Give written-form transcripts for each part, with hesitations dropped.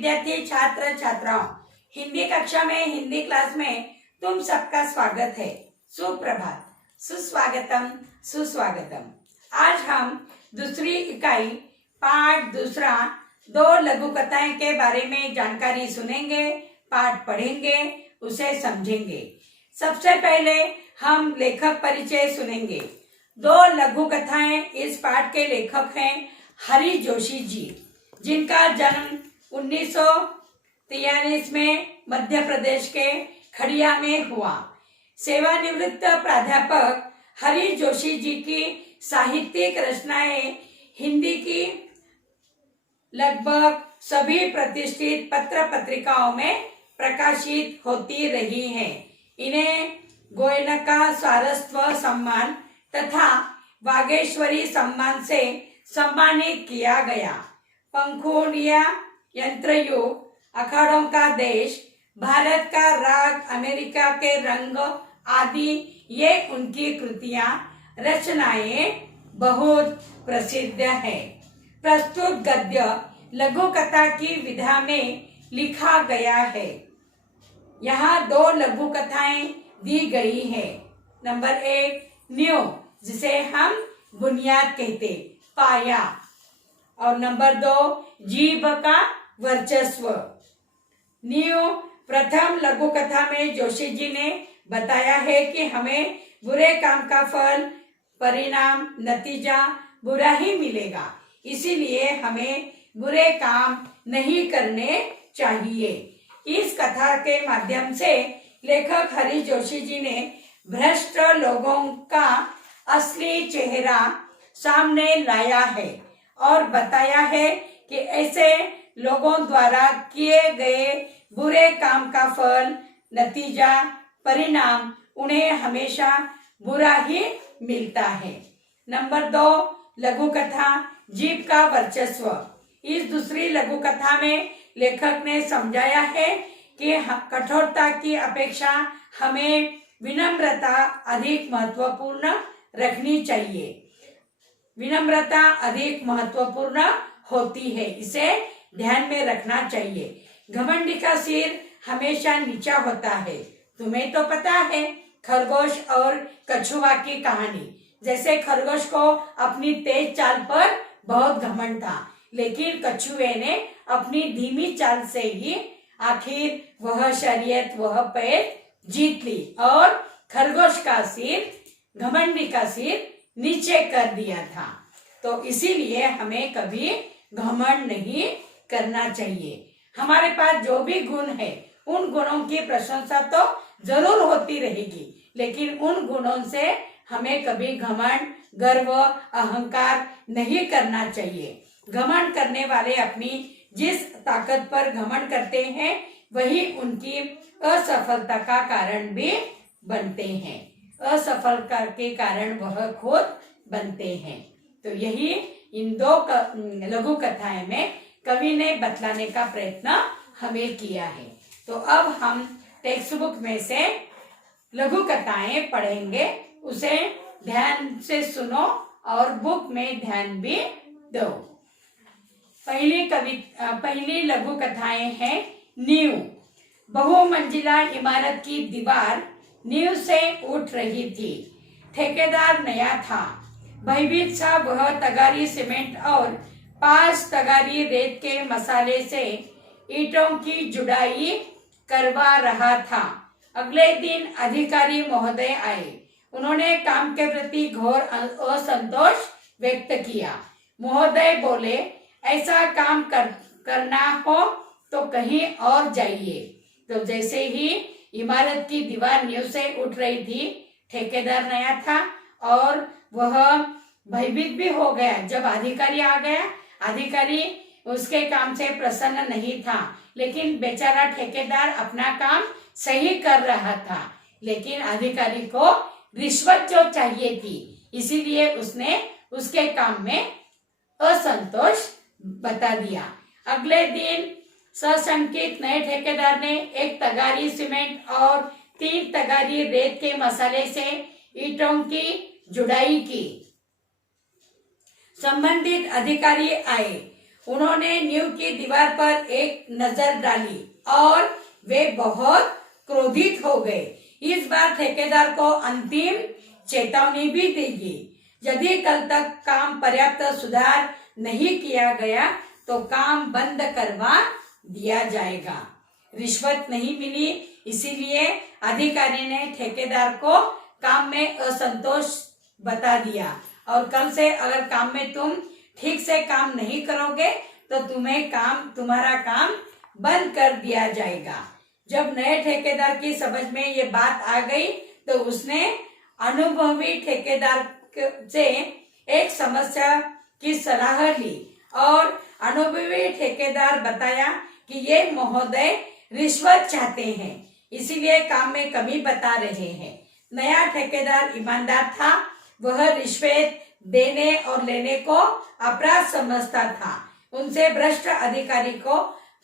विद्यार्थी छात्र छात्राओं, हिंदी कक्षा में हिंदी क्लास में तुम सबका स्वागत है। सुप्रभात, सुस्वागतम, सुस्वागतम। आज हम दूसरी इकाई पाठ दूसरा 2 लघु कथाएं के बारे में जानकारी सुनेंगे, पाठ पढ़ेंगे, उसे समझेंगे। सबसे पहले हम लेखक परिचय सुनेंगे। 2 लघु कथाएं इस पाठ के लेखक हैं हरि जोशी जी, जिनका जन्म 1943 में मध्य प्रदेश के खड़िया में हुआ। सेवानिवृत्त प्राध्यापक हरि जोशी जी की साहित्यिक रचनाएं हिंदी की लगभग सभी प्रतिष्ठित पत्र पत्रिकाओं में प्रकाशित होती रही हैं। इन्हें गोयनका सारस्वत सम्मान तथा वागेश्वरी सम्मान से सम्मानित किया गया। पंखुड़िया, यंत्रयुग, अखाड़ों का देश, भारत का राग, अमेरिका के रंग आदि ये उनकी कृतियां, रचनाएं बहुत प्रसिद्ध है। प्रस्तुत गद्य लघु कथा की विधा में लिखा गया है। यहाँ 2 लघु कथाएं दी गई है। नंबर 1 न्यू, जिसे हम बुनियाद कहते, पाया, और नंबर 2 जीभ का वर्चस्व। न्यू प्रथम लघु कथा में जोशी जी ने बताया है कि हमें बुरे काम का फल, परिणाम, नतीजा बुरा ही मिलेगा, इसीलिए हमें बुरे काम नहीं करने चाहिए। इस कथा के माध्यम से लेखक हरि जोशी जी ने भ्रष्ट लोगों का असली चेहरा सामने लाया है और बताया है कि ऐसे लोगों द्वारा किए गए बुरे काम का फल, नतीजा, परिणाम उन्हें हमेशा बुरा ही मिलता है। नंबर 2 लघु कथा जीभ का वर्चस्व। इस दूसरी लघु कथा में लेखक ने समझाया है कि कठोरता की अपेक्षा हमें विनम्रता अधिक महत्वपूर्ण रखनी चाहिए। विनम्रता अधिक महत्वपूर्ण होती है, इसे ध्यान में रखना चाहिए। घमंडी का सिर हमेशा नीचा होता है। तुम्हें तो पता है खरगोश और कछुआ की कहानी। जैसे खरगोश को अपनी तेज चाल पर बहुत घमंड था, लेकिन कछुए ने अपनी धीमी चाल से ही आखिर वह शर्यत, वह पैर जीत ली और खरगोश का सिर, घमंडी का सिर नीचे कर दिया था। तो इसीलिए हमें कभी घमंड नहीं करना चाहिए। हमारे पास जो भी गुण है उन गुणों की प्रशंसा तो जरूर होती रहेगी, लेकिन उन गुणों से हमें कभी घमंड, गर्व, अहंकार नहीं करना चाहिए। घमंड करने वाले अपनी जिस ताकत पर घमंड करते हैं वही उनकी असफलता का कारण भी बनते हैं। असफलता के कारण वह खुद बनते हैं। तो यही इन 2 लघु कथाएं में कवि ने बतलाने का प्रयत्न हमें किया है। तो अब हम टेक्स्ट बुक में से लघु कथाएं पढ़ेंगे, उसे ध्यान से सुनो और बुक में ध्यान भी दो। पहली लघु कथाएं हैं नींव। बहुमंजिला इमारत की दीवार नींव से उठ रही थी। ठेकेदार नया था। भयभीत सा वह तगारी सीमेंट और 5 तगारी रेत के मसाले से ईंटों की जुड़ाई करवा रहा था। अगले दिन अधिकारी महोदय आए। उन्होंने काम के प्रति घोर असंतोष व्यक्त किया। महोदय बोले, ऐसा काम करना हो तो कहीं और जाइए। तो जैसे ही इमारत की दीवार नींव से उठ रही थी, ठेकेदार नया था और वह भयभीत भी हो गया। जब अधिकारी आ गया, अधिकारी उसके काम से प्रसन्न नहीं था, लेकिन बेचारा ठेकेदार अपना काम सही कर रहा था, लेकिन अधिकारी को रिश्वत जो चाहिए थी, इसीलिए उसने उसके काम में असंतोष बता दिया। अगले दिन सशंकित नए ठेकेदार ने 1 तगारी सीमेंट और 3 तगारी रेत के मसाले से ईंटों की जुड़ाई की। संबंधित अधिकारी आए। उन्होंने नींव की दीवार पर एक नजर डाली और वे बहुत क्रोधित हो गए। इस बार ठेकेदार को अंतिम चेतावनी भी दी गई, यदि कल तक काम पर्याप्त सुधार नहीं किया गया तो काम बंद करवा दिया जाएगा। रिश्वत नहीं मिली, इसीलिए अधिकारी ने ठेकेदार को काम में असंतोष बता दिया और कल से अगर काम में तुम ठीक से काम नहीं करोगे तो तुम्हारा काम बंद कर दिया जाएगा। जब नए ठेकेदार की समझ में ये बात आ गई तो उसने अनुभवी ठेकेदार से एक समस्या की सलाह ली और अनुभवी ठेकेदार बताया कि ये महोदय रिश्वत चाहते हैं, इसीलिए काम में कमी बता रहे हैं। नया ठेकेदार ईमानदार था, वह रिश्वत देने और लेने को अपराध समझता था। उनसे भ्रष्ट अधिकारी को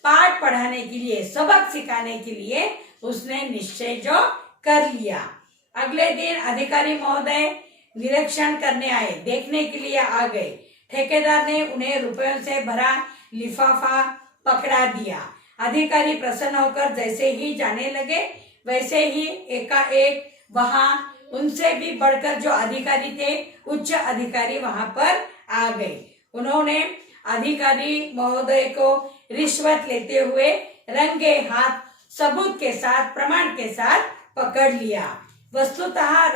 पाठ पढ़ाने के लिए, सबक सिखाने के लिए उसने निश्चय जो कर लिया। अगले दिन अधिकारी महोदय निरीक्षण करने आए, देखने के लिए आ गए। ठेकेदार ने उन्हें रुपयों से भरा लिफाफा पकड़ा दिया। अधिकारी प्रसन्न होकर जैसे ही जाने लगे वैसे ही एकाएक वहां उनसे भी बढ़कर जो अधिकारी थे, उच्च अधिकारी वहां पर आ गए। उन्होंने अधिकारी महोदय को रिश्वत लेते हुए रंगे हाथ सबूत के साथ, प्रमाण के साथ पकड़ लिया। वस्तुतः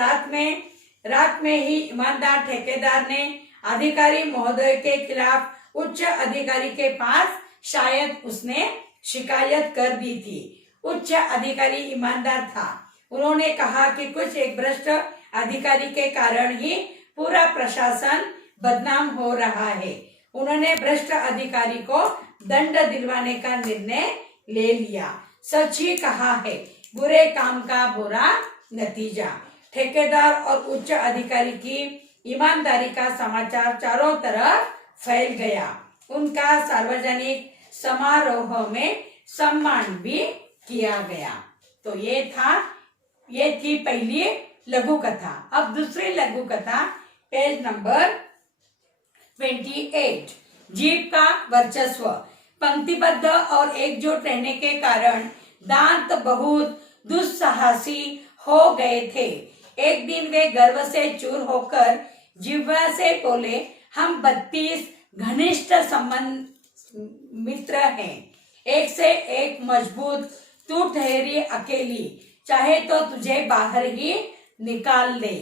रात में ही ईमानदार ठेकेदार ने अधिकारी महोदय के खिलाफ उच्च अधिकारी के पास शायद उसने शिकायत कर दी थी। उच्च अधिकारी ईमानदार था। उन्होंने कहा कि कुछ एक भ्रष्ट अधिकारी के कारण ही पूरा प्रशासन बदनाम हो रहा है। उन्होंने भ्रष्ट अधिकारी को दंड दिलवाने का निर्णय ले लिया। सच ही कहा है, बुरे काम का बुरा नतीजा। ठेकेदार और उच्च अधिकारी की ईमानदारी का समाचार चारों तरफ फैल गया। उनका सार्वजनिक समारोह में सम्मान भी किया गया। तो ये थी पहली लघु कथा। अब दूसरी लघु कथा, पेज नंबर 28, जीभ का वर्चस्व। पंक्तिबद्ध और एकजुट रहने के कारण दांत बहुत दुस्साहसी हो गए थे। एक दिन वे गर्व से चूर होकर जिह्वा से बोले, हम 32 घनिष्ठ संबंध मित्र हैं, एक से एक मजबूत, तू ठहरी अकेली, चाहे तो तुझे बाहर ही निकाल दे।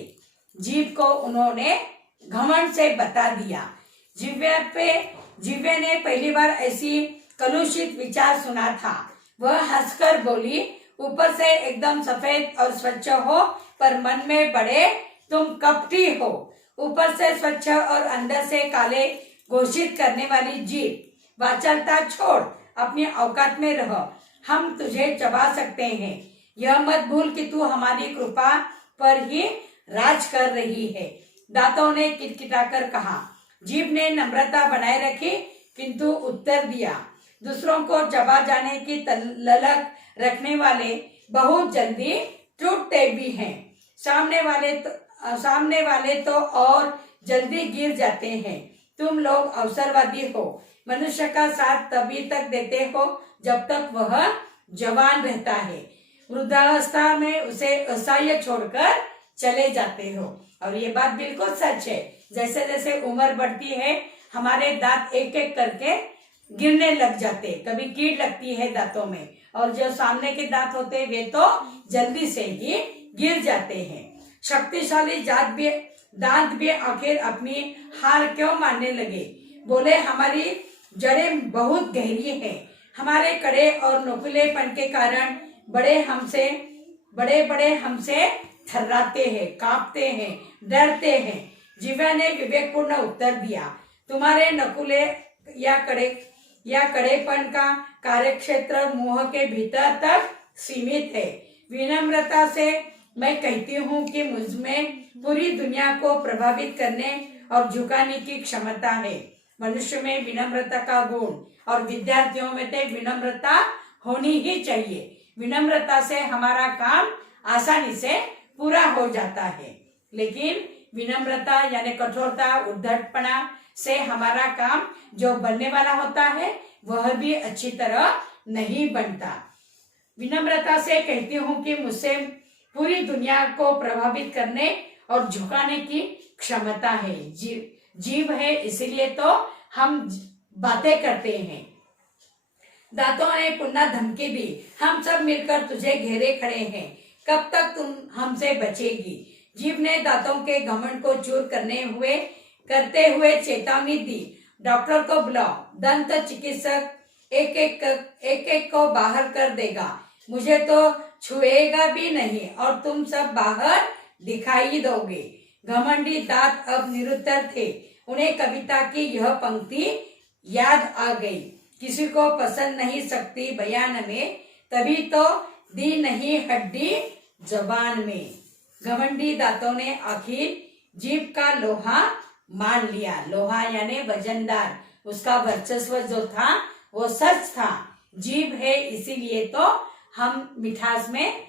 जीभ को उन्होंने घमंड से बता दिया। जिह्वा ने पहली बार ऐसी कलुषित विचार सुना था। वह हंसकर बोली, ऊपर से एकदम सफेद और स्वच्छ हो पर मन में बड़े तुम कपटी हो। ऊपर से स्वच्छ और अंदर से काले घोषित करने वाली जीभ, वाचालता छोड़, अपनी औकात में रह, हम तुझे चबा सकते हैं। यह मत भूल कि तू हमारी कृपा पर ही राज कर रही है। दांतों ने किटकिटाकर कहा। जीभ ने नम्रता बनाए रखी किंतु उत्तर दिया, दूसरों को चबा जाने की ललक रखने वाले बहुत जल्दी टूटते भी हैं। सामने वाले तो और जल्दी गिर जाते हैं। तुम लोग अवसरवादी हो। मनुष्य का साथ तभी तक देते हो जब तक वह जवान रहता है। वृद्धावस्था में उसे असहाय छोड़कर चले जाते हो। और ये बात बिल्कुल सच है। जैसे जैसे उम्र बढ़ती है हमारे दांत एक एक करके गिरने लग जाते, कभी कीड़ लगती है दांतों में, और जो सामने के दांत होते हैं वे तो जल्दी से ही गिर जाते हैं। शक्तिशाली दांत भी आखिर अपनी हार क्यों मानने लगे। बोले, हमारी जड़ें बहुत गहरी हैं। हमारे कड़े और नुकीलेपन के कारण बड़े बड़े हमसे थर्राते हैं, कांपते हैं, डरते हैं। जिह्वा ने विवेकपूर्ण उत्तर दिया, तुम्हारे नकुले या कड़ेपन का कार्यक्षेत्र मुंह के भीतर तक सीमित है। विनम्रता से मैं कहती हूँ कि मुझमें पूरी दुनिया को प्रभावित करने और झुकाने की क्षमता है। मनुष्य में विनम्रता का गुण, और विद्यार्थियों में तो विनम्रता होनी ही चाहिए। विनम्रता से हमारा काम आसानी से पूरा हो जाता है। लेकिन विनम्रता यानी कठोरता, उद्धटपना से हमारा काम जो बनने वाला होता है वह भी अच्छी तरह नहीं बनता। विनम्रता से कहती हूँ कि मुझसे पूरी दुनिया को प्रभावित करने और झुकाने की क्षमता है। जीव है, इसीलिए तो हम बातें करते हैं। दांतों ने पुनः धमकी दी, हम सब मिलकर तुझे घेरे खड़े हैं, कब तक तुम हमसे बचेगी। जीव ने दांतों के घमंड को चूर करते हुए चेतावनी दी, डॉक्टर को बुलाओ, दंत चिकित्सक एक एक को बाहर कर देगा, मुझे तो छुएगा भी नहीं और तुम सब बाहर दिखाई दोगे। घमंडी दांत अब निरुत्तर थे। उन्हें कविता की यह पंक्ति याद आ गई, किसी को पसंद नहीं सकती बयान में, तभी तो दी नहीं हड्डी जबान में। घमंडी दांतों ने आखिर जीभ का लोहा मान लिया। लोहा यानी वजनदार, उसका वर्चस्व जो था वो सच था। जीभ है, इसीलिए तो हम मिठास में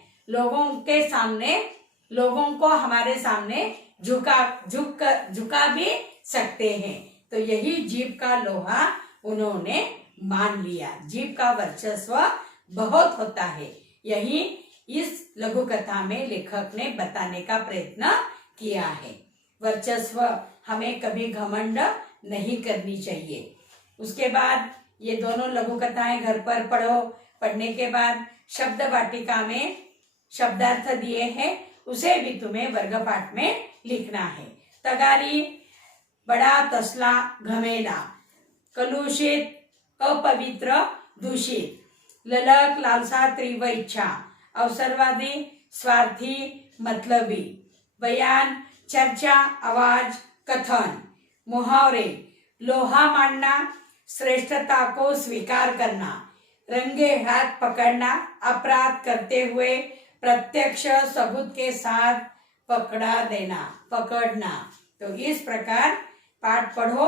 लोगों को हमारे सामने झुका भी सकते हैं। तो यही जीभ का लोहा उन्होंने मान लिया। जीभ का वर्चस्व बहुत होता है, यही इस लघु कथा में लेखक ने बताने का प्रयत्न किया है। वर्चस्व हमें कभी घमंड नहीं करनी चाहिए। उसके बाद ये दोनों लघु कथाएं घर पर पढ़ो। पढ़ने के बाद शब्द वाटिका में शब्दार्थ दिए हैं, उसे भी तुम्हें वर्ग पाठ में लिखना है। तगारी, बड़ा तसला, घमेला, कलुषित, अपवित्र, दूषित, ललक, लालसा, तीव्र इच्छा, अवसरवादी, स्वार्थी, मतलबी, बयान, चर्चा, आवाज, कथन, मुहावरे, लोहा मानना, श्रेष्ठता को स्वीकार करना, रंगे हाथ पकड़ना, अपराध करते हुए प्रत्यक्ष सबूत के साथ पकड़ना। तो इस प्रकार पाठ पढ़ो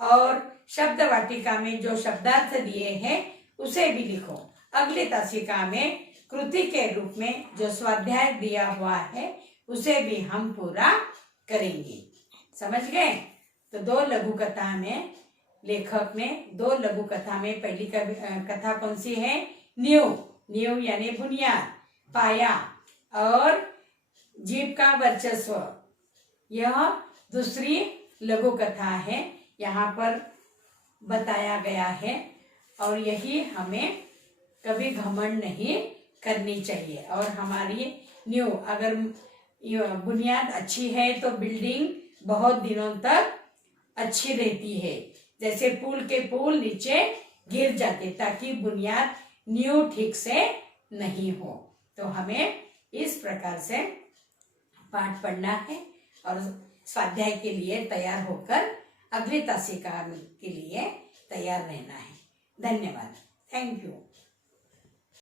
और शब्द वाटिका में जो शब्दार्थ दिए हैं उसे भी लिखो। अगली तासिका में कृति के रूप में जो स्वाध्याय दिया हुआ है उसे भी हम पूरा करेंगे। समझ गए? तो दो लघु कथा में लेखक ने लघु कथा में पहली कथा कौन सी है? नींव यानी बुनियाद, पाया और जीभ का वर्चस्व, यह दूसरी लघु कथा है, यहाँ पर बताया गया है। और यही हमें कभी घमंड नहीं करनी चाहिए। और हमारी नींव अगर बुनियाद अच्छी है तो बिल्डिंग बहुत दिनों तक अच्छी रहती है। जैसे पुल नीचे गिर जाते, ताकि बुनियाद नींव ठीक से नहीं हो। तो हमें इस प्रकार से पाठ पढ़ना है और स्वाध्याय के लिए तैयार होकर अगली तासिका के लिए तैयार रहना है। धन्यवाद। Thank you.